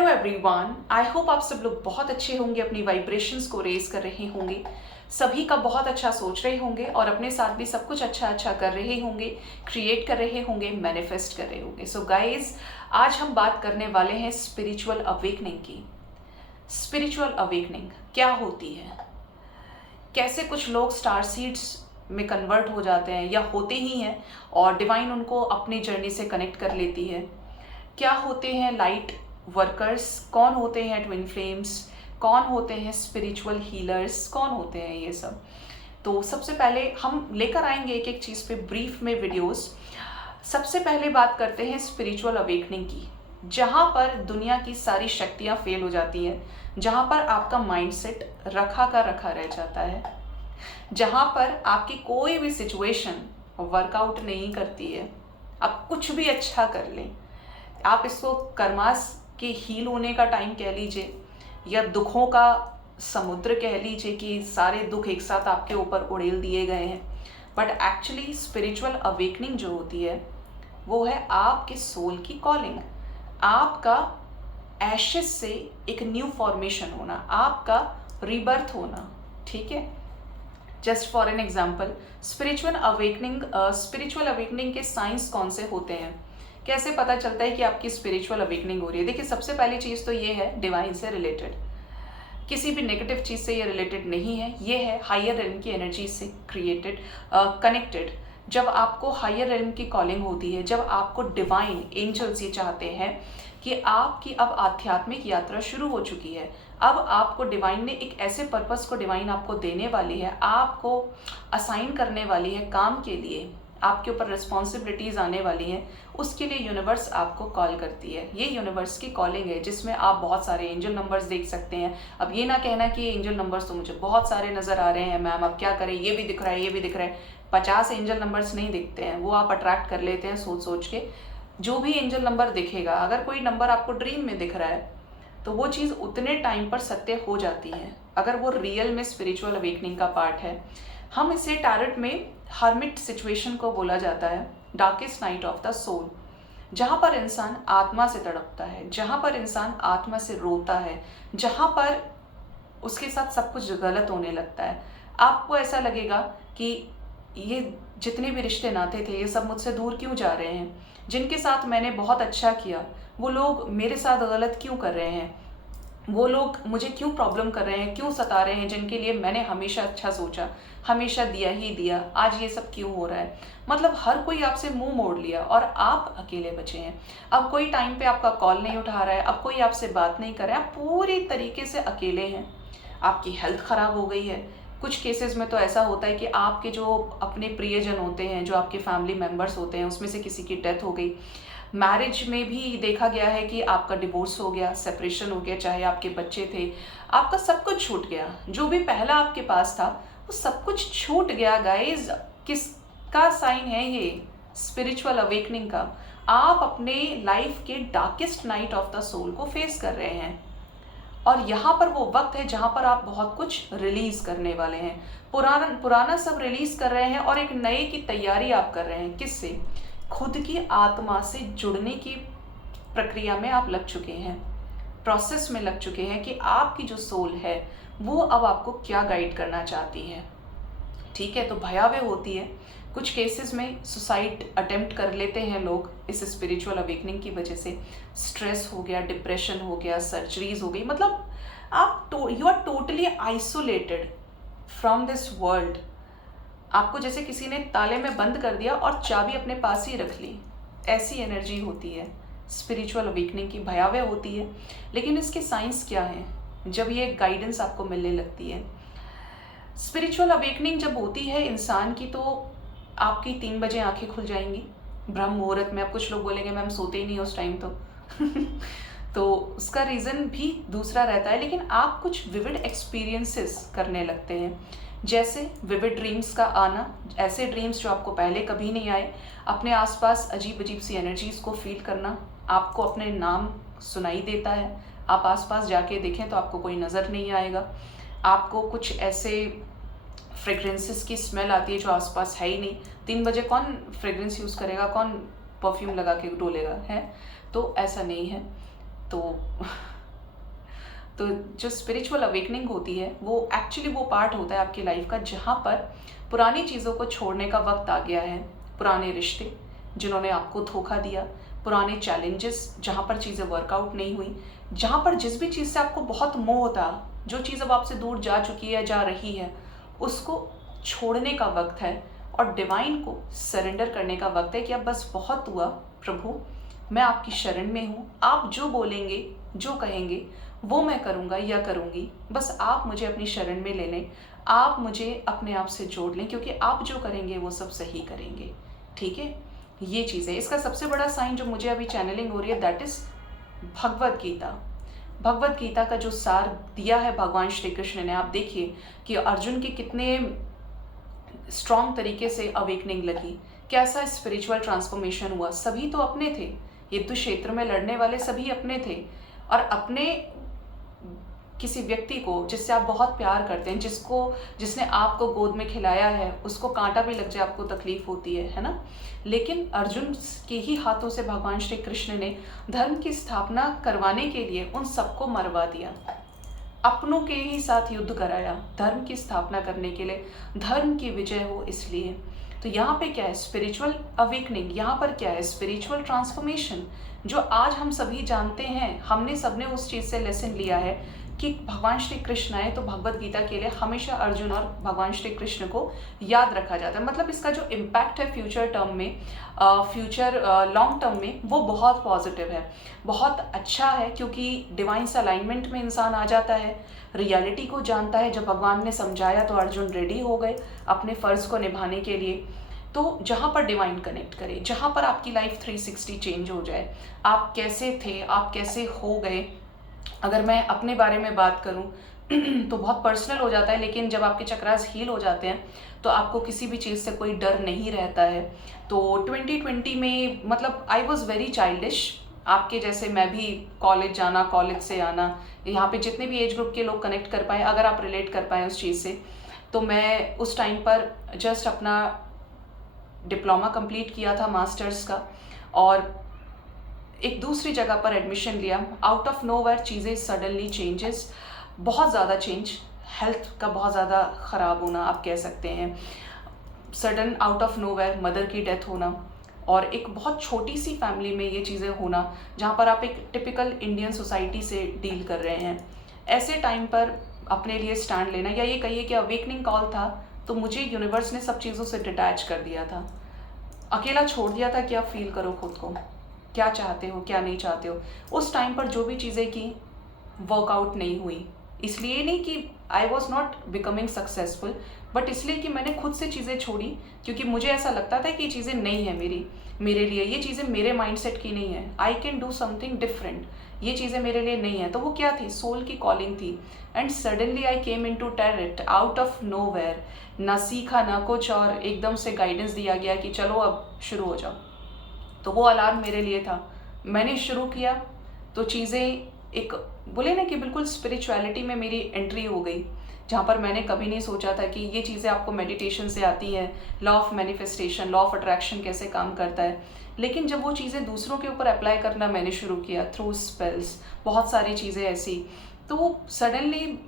Hello everyone, I hope आप सब लोग बहुत अच्छे होंगे, अपनी वाइब्रेशंस को रेज कर रहे होंगे, सभी का बहुत अच्छा सोच रहे होंगे और अपने साथ भी सब कुछ अच्छा अच्छा कर रहे होंगे, क्रिएट कर रहे होंगे, मैनिफेस्ट कर रहे होंगे। सो गाइज, आज हम बात करने वाले हैं स्पिरिचुअल अवेकनिंग की। स्पिरिचुअल अवेकनिंग क्या होती है, कैसे कुछ लोग स्टार सीड्स में कन्वर्ट हो जाते हैं या होते ही हैं और डिवाइन उनको अपनी जर्नी से कनेक्ट कर लेती है। क्या होते हैं लाइट वर्कर्स, कौन होते हैं ट्विन फ्लेम्स, कौन होते हैं स्पिरिचुअल हीलर्स, कौन होते हैं ये सब। तो सबसे पहले हम लेकर आएंगे एक एक चीज़ पे ब्रीफ में वीडियोस। सबसे पहले बात करते हैं स्पिरिचुअल अवेकनिंग की, जहाँ पर दुनिया की सारी शक्तियाँ फेल हो जाती हैं, जहाँ पर आपका माइंडसेट रखा का रखा रह जाता है, जहाँ पर आपकी कोई भी सिचुएशन वर्कआउट नहीं करती है। आप कुछ भी अच्छा कर लें, आप इसको कर्मास के हील होने का टाइम कह लीजिए या दुखों का समुद्र कह लीजिए कि सारे दुख एक साथ आपके ऊपर उड़ेल दिए गए हैं। बट एक्चुअली स्पिरिचुअल अवेकनिंग जो होती है वो है आपके सोल की कॉलिंग, आपका एशेस से एक न्यू फॉर्मेशन होना, आपका रीबर्थ होना। ठीक है, just for an example, spiritual awakening के साइंस कौन से होते हैं, कैसे पता चलता है कि आपकी स्पिरिचुअल अवेकनिंग हो रही है। देखिए, सबसे पहली चीज़ तो ये है डिवाइन से रिलेटेड, किसी भी नेगेटिव चीज़ से ये रिलेटेड नहीं है, ये है हायर रेल्म की एनर्जी से क्रिएटेड कनेक्टेड। जब आपको हायर रेल्म की कॉलिंग होती है, जब आपको डिवाइन एंजल्स ये चाहते हैं कि आपकी अब आध्यात्मिक यात्रा शुरू हो चुकी है, अब आपको डिवाइन ने एक ऐसे पर्पस को डिवाइन आपको देने वाली है, आपको असाइन करने वाली है काम के लिए, आपके ऊपर रिस्पॉन्सिबिलिटीज़ आने वाली हैं, उसके लिए यूनिवर्स आपको कॉल करती है। ये यूनिवर्स की कॉलिंग है जिसमें आप बहुत सारे एंजल नंबर्स देख सकते हैं। अब ये ना कहना कि एंजल नंबर्स तो मुझे बहुत सारे नज़र आ रहे हैं मैम, अब क्या करें, ये भी दिख रहा है, ये भी दिख रहा है। 50 एंजल नंबर्स नहीं दिखते हैं, वो आप अट्रैक्ट कर लेते हैं सोच सोच के। जो भी एंजल नंबर दिखेगा, अगर कोई नंबर आपको ड्रीम में दिख रहा है तो वो चीज़ उतने टाइम पर सत्य हो जाती है, अगर वो रियल में स्पिरिचुअल अवेकनिंग का पार्ट है। हम इसे टैरेट में हर्मिट सिचुएशन को बोला जाता है, darkest night of the soul, जहाँ पर इंसान आत्मा से तड़पता है, जहाँ पर इंसान आत्मा से रोता है, जहाँ पर उसके साथ सब कुछ गलत होने लगता है। आपको ऐसा लगेगा कि ये जितने भी रिश्ते नाते थे ये सब मुझसे दूर क्यों जा रहे हैं, जिनके साथ मैंने बहुत अच्छा किया वो लोग मेरे साथ गलत क्यों कर रहे हैं, वो लोग मुझे क्यों प्रॉब्लम कर रहे हैं, क्यों सता रहे हैं, जिनके लिए मैंने हमेशा अच्छा सोचा, हमेशा दिया ही दिया, आज ये सब क्यों हो रहा है। मतलब हर कोई आपसे मुंह मोड़ लिया और आप अकेले बचे हैं। अब कोई टाइम पे आपका कॉल नहीं उठा रहा है, अब कोई आपसे बात नहीं कर रहा है, आप पूरी तरीके से अकेले हैं। आपकी हेल्थ ख़राब हो गई है। कुछ केसेस में तो ऐसा होता है कि आपके जो अपने प्रियजन होते हैं, जो आपके फैमिली मेम्बर्स होते हैं, उसमें से किसी की डेथ हो गई। मैरिज में भी देखा गया है कि आपका डिवोर्स हो गया, सेपरेशन हो गया, चाहे आपके बच्चे थे, आपका सब कुछ छूट गया, जो भी पहला आपके पास था वो सब कुछ छूट गया। गाइज, किसका साइन है ये? स्पिरिचुअल अवेकनिंग का। आप अपने लाइफ के darkest night of the soul को फेस कर रहे हैं और यहाँ पर वो वक्त है जहाँ पर आप बहुत कुछ रिलीज करने वाले हैं। पुराना सब रिलीज कर रहे हैं और एक नए की तैयारी आप कर रहे हैं। किससे? खुद की आत्मा से जुड़ने की प्रक्रिया में आप लग चुके हैं, प्रोसेस में लग चुके हैं कि आपकी जो सोल है वो अब आपको क्या गाइड करना चाहती है। ठीक है, तो भयावह होती है। कुछ केसेस में सुसाइड अटेम्प्ट कर लेते हैं लोग इस स्पिरिचुअल अवेकनिंग की वजह से। स्ट्रेस हो गया, डिप्रेशन हो गया, सर्जरीज हो गई, मतलब आप you are totally isolated from this world. आपको जैसे किसी ने ताले में बंद कर दिया और चाबी अपने पास ही रख ली, ऐसी एनर्जी होती है स्पिरिचुअल अवेकनिंग की, भयावह होती है। लेकिन इसके साइंस क्या हैं जब ये गाइडेंस आपको मिलने लगती है? स्पिरिचुअल अवेकनिंग जब होती है इंसान की, तो आपकी 3 बजे आंखें खुल जाएंगी ब्रह्म मुहूर्त में। अब कुछ लोग बोलेंगे मैम सोते ही नहीं उस टाइम तो तो उसका रीज़न भी दूसरा रहता है, लेकिन आप कुछ विविड एक्सपीरियंसेस करने लगते हैं, जैसे विविड ड्रीम्स का आना, ऐसे ड्रीम्स जो आपको पहले कभी नहीं आए, अपने आसपास अजीब अजीब सी एनर्जीज़ को फील करना, आपको अपने नाम सुनाई देता है, आप आसपास जाके देखें तो आपको कोई नज़र नहीं आएगा, आपको कुछ ऐसे फ्रेग्रेंसेस की स्मेल आती है जो आसपास है ही नहीं। 3 बजे कौन फ्रेग्रेंस यूज़ करेगा, कौन परफ्यूम लगा के डोलेगा है? तो ऐसा नहीं है। तो तो जो स्पिरिचुअल अवेकनिंग होती है वो एक्चुअली वो पार्ट होता है आपकी लाइफ का जहाँ पर पुरानी चीज़ों को छोड़ने का वक्त आ गया है। पुराने रिश्ते जिन्होंने आपको धोखा दिया, पुराने चैलेंजेस जहाँ पर चीज़ें वर्कआउट नहीं हुई, जहाँ पर जिस भी चीज़ से आपको बहुत मोह था, जो चीज़ अब आपसे दूर जा चुकी है, जा रही है, उसको छोड़ने का वक्त है और डिवाइन को सरेंडर करने का वक्त है कि अब बस बहुत हुआ प्रभु, मैं आपकी शरण में हूँ, आप जो बोलेंगे, जो कहेंगे वो मैं करूँगा या करूँगी, बस आप मुझे अपनी शरण में ले लें, आप मुझे अपने आप से जोड़ लें, क्योंकि आप जो करेंगे वो सब सही करेंगे। ठीक है, ये चीज़ है। इसका सबसे बड़ा साइन जो मुझे अभी चैनलिंग हो रही है दैट इज़ भगवद गीता। भगवद गीता का जो सार दिया है भगवान श्री कृष्ण ने, आप देखिए कि अर्जुन के कितने स्ट्रॉन्ग तरीके से अवेकनिंग लगी, कैसा स्पिरिचुअल ट्रांसफॉर्मेशन हुआ। सभी तो अपने थे, युद्ध क्षेत्र में लड़ने वाले सभी अपने थे, और अपने किसी व्यक्ति को जिससे आप बहुत प्यार करते हैं, जिसने आपको गोद में खिलाया है, उसको कांटा भी लग जाए आपको तकलीफ होती है ना। लेकिन अर्जुन के ही हाथों से भगवान श्री कृष्ण ने धर्म की स्थापना करवाने के लिए उन सबको मरवा दिया, अपनों के ही साथ युद्ध कराया धर्म की स्थापना करने के लिए, धर्म की विजय हो इसलिए। तो यहाँ पे क्या है, स्पिरिचुअल अवेकनिंग, यहाँ पर क्या है, स्पिरिचुअल ट्रांसफॉर्मेशन, जो आज हम सभी जानते हैं। हमने सबने उस चीज़ से लेसन लिया है कि भगवान श्री कृष्ण आए तो भगवद गीता के लिए हमेशा अर्जुन और भगवान श्री कृष्ण को याद रखा जाता है। मतलब इसका जो इम्पैक्ट है फ्यूचर टर्म में, लॉन्ग टर्म में, वो बहुत पॉजिटिव है, बहुत अच्छा है, क्योंकि डिवाइन अलाइनमेंट में इंसान आ जाता है, रियलिटी को जानता है। जब भगवान ने समझाया तो अर्जुन रेडी हो गए अपने फ़र्ज़ को निभाने के लिए। तो जहाँ पर डिवाइन कनेक्ट करे, जहाँ पर आपकी लाइफ 360 चेंज हो जाए, आप कैसे थे, आप कैसे हो गए। अगर मैं अपने बारे में बात करूं तो बहुत पर्सनल हो जाता है, लेकिन जब आपके चक्रास हील हो जाते हैं तो आपको किसी भी चीज़ से कोई डर नहीं रहता है। तो 2020 में मतलब आई वॉज वेरी चाइल्डिश, आपके जैसे मैं भी कॉलेज जाना, कॉलेज से आना, यहाँ पे जितने भी एज ग्रुप के लोग कनेक्ट कर पाए, अगर आप रिलेट कर पाए उस चीज़ से। तो मैं उस टाइम पर जस्ट अपना डिप्लोमा कंप्लीट किया था मास्टर्स का, और एक दूसरी जगह पर एडमिशन लिया। आउट ऑफ नोवेयर चीज़ें सडनली चेंजेस, बहुत ज़्यादा चेंज, हेल्थ का बहुत ज़्यादा ख़राब होना आप कह सकते हैं, sudden out of nowhere mother की डेथ होना, और एक बहुत छोटी सी फैमिली में ये चीज़ें होना जहाँ पर आप एक टिपिकल इंडियन सोसाइटी से डील कर रहे हैं। ऐसे टाइम पर अपने लिए स्टैंड लेना, या ये कहिए कि अवेकनिंग कॉल था, तो मुझे यूनिवर्स ने सब चीज़ों से डिटैच कर दिया था, अकेला छोड़ दिया था कि आप फील करो खुद को, क्या चाहते हो क्या नहीं चाहते हो। उस टाइम पर जो भी चीज़ें की वर्कआउट नहीं हुई, इसलिए नहीं कि I was not becoming successful, but इसलिए कि मैंने खुद से चीज़ें छोड़ी, क्योंकि मुझे ऐसा लगता था कि ये चीज़ें नहीं है मेरे लिए, ये चीज़ें मेरे माइंडसेट की नहीं है, I can do something different, ये चीज़ें मेरे लिए नहीं है। तो वो क्या थी, सोल की कॉलिंग थी। And suddenly I came in to टेरिट आउट ऑफ नो वेयर, ना सीखा ना कुछ, और एकदम से गाइडेंस दिया गया कि चलो अब शुरू हो जाओ। तो वो अलार्म मेरे लिए था, मैंने शुरू किया तो चीज़ें एक बोले ना कि बिल्कुल स्पिरिचुअलिटी में मेरी एंट्री हो गई, जहाँ पर मैंने कभी नहीं सोचा था कि ये चीज़ें आपको मेडिटेशन से आती हैं, law of manifestation, law of attraction कैसे काम करता है। लेकिन जब वो चीज़ें दूसरों के ऊपर अप्लाई करना मैंने शुरू किया थ्रू स्पेल्स, बहुत सारी चीज़ें ऐसी, तो सडनली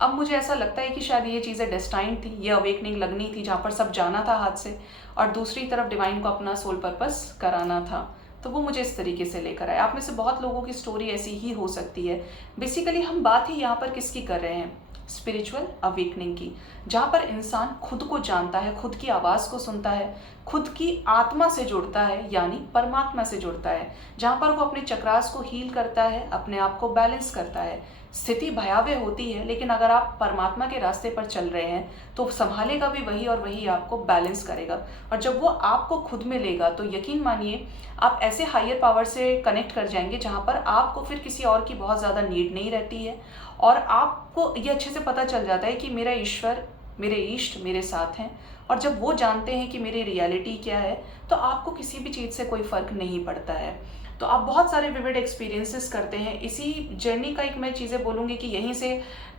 अब मुझे ऐसा लगता है कि शायद ये चीज़ें डेस्टाइन थी, ये अवेकनिंग लगनी थी, जहाँ पर सब जाना था हाथ से, और दूसरी तरफ डिवाइन को अपना सोल पर्पस कराना था। तो वो मुझे इस तरीके से लेकर आए। आप में से बहुत लोगों की स्टोरी ऐसी ही हो सकती है। बेसिकली हम बात ही यहाँ पर किसकी कर रहे हैं, स्पिरिचुअल अवेकनिंग की, जहाँ पर इंसान खुद को जानता है, खुद की आवाज़ को सुनता है, खुद की आत्मा से जुड़ता है, यानी परमात्मा से जुड़ता है, जहाँ पर वो अपने चक्रास को हील करता है, अपने आप को बैलेंस करता है। स्थिति भयावह होती है, लेकिन अगर आप परमात्मा के रास्ते पर चल रहे हैं तो संभालेगा भी वही, और वही आपको बैलेंस करेगा। और जब वो आपको खुद में लेगा तो यकीन मानिए आप ऐसे हायर पावर से कनेक्ट कर जाएंगे जहाँ पर आपको फिर किसी और की बहुत ज़्यादा नीड नहीं रहती है, और आपको ये अच्छे से पता चल जाता है कि मेरा ईश्वर, मेरे इष्ट मेरे साथ हैं। और जब वो जानते हैं कि मेरी रियलिटी क्या है, तो आपको किसी भी चीज़ से कोई फ़र्क नहीं पड़ता है। तो आप बहुत सारे विविड एक्सपीरियंसेस करते हैं। इसी जर्नी का एक मैं चीज़ें बोलूँगी कि यहीं से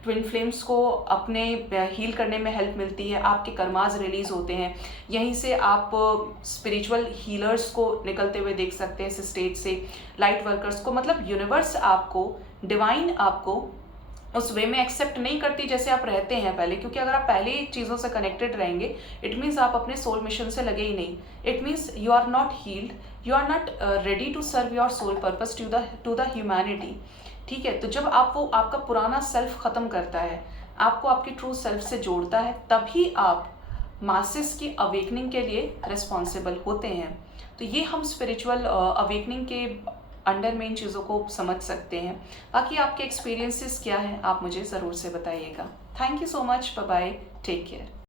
ट्विन फ्लेम्स को अपने हील करने में हेल्प मिलती है, आपके कर्माज रिलीज होते हैं, यहीं से आप स्पिरिचुअल हीलर्स को निकलते हुए देख सकते हैं इस स्टेज से, लाइट वर्कर्स को, मतलब यूनिवर्स आपको, डिवाइन आपको उस वे में एक्सेप्ट नहीं करती जैसे आप रहते हैं पहले, क्योंकि अगर आप पहले ही चीज़ों से कनेक्टेड रहेंगे, इट मीन्स आप अपने सोल मिशन से लगे ही नहीं। It means you are not healed, you are not ready to serve your soul purpose to the humanity. ठीक है, तो जब आप वो आपका पुराना सेल्फ ख़त्म करता है, आपको आपके ट्रू सेल्फ से जोड़ता है, तभी आप मासेस की अवेकनिंग के लिए रिस्पॉन्सिबल होते हैं। तो ये हम स्पिरिचुअल अवेकनिंग के अंडर में इन चीज़ों को समझ सकते हैं। बाकी आपके एक्सपीरियंसेस क्या हैं, आप मुझे ज़रूर से बताइएगा। Thank you so much, bye bye, take care.